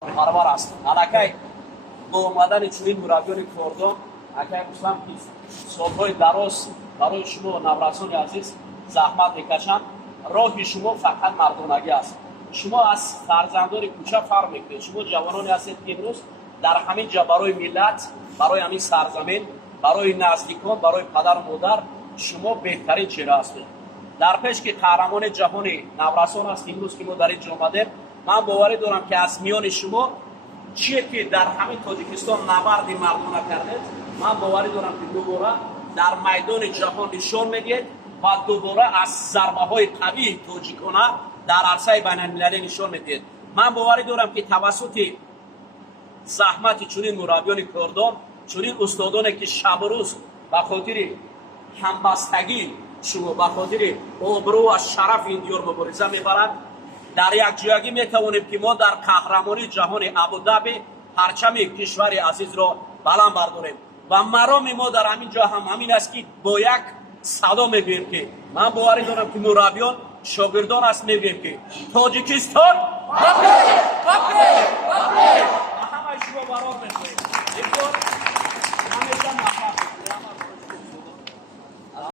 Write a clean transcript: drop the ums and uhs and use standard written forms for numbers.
برابر است. الکی با اومدن چنین مربیان کردان اگر گفتم که سالهای دراز برای شما نورسان عزیز زحمت میکشند، راه شما فقط مردانگی است. شما از فرزندان کوچه فرق میکنید. شما جوانانی هستید که امروز در همین جا برای ملت، برای همین سرزمین، برای نزدیکان، برای پدر و مادر شما بهترین چهره هستید. در پیش که قهرمان جهان نورسان است امروز که ما در اینجا آمدیم، من باوری دارم که از میان شما چیه که در همین تاجیکستان نبردی مردانه کردید، من باوری دارم که دوباره در میدان جهان نشان میدید و دوباره از ضربه های قوی تاجیکانه در عرصه بین المللی نشان میدید. من باوری دارم که توسط زحمت چنین مربیان کردان، چنین استادانی که شب و روز به خاطر همبستگی شما، به خاطر آبرو و شرف این دیار مبارزه میبرند، در یک جایگی میتوانیم که ما در قهرمانی جهان ابوظبی پرچم کشور عزیز را بلند برداریم و مرام ما در همین جا هم همین است که با یک صدا میگوییم که من باوری دارم که مربیان شاگردان است، میگوییم که تاجیکستان همه شما برابر میخواهیم. این بار همیشه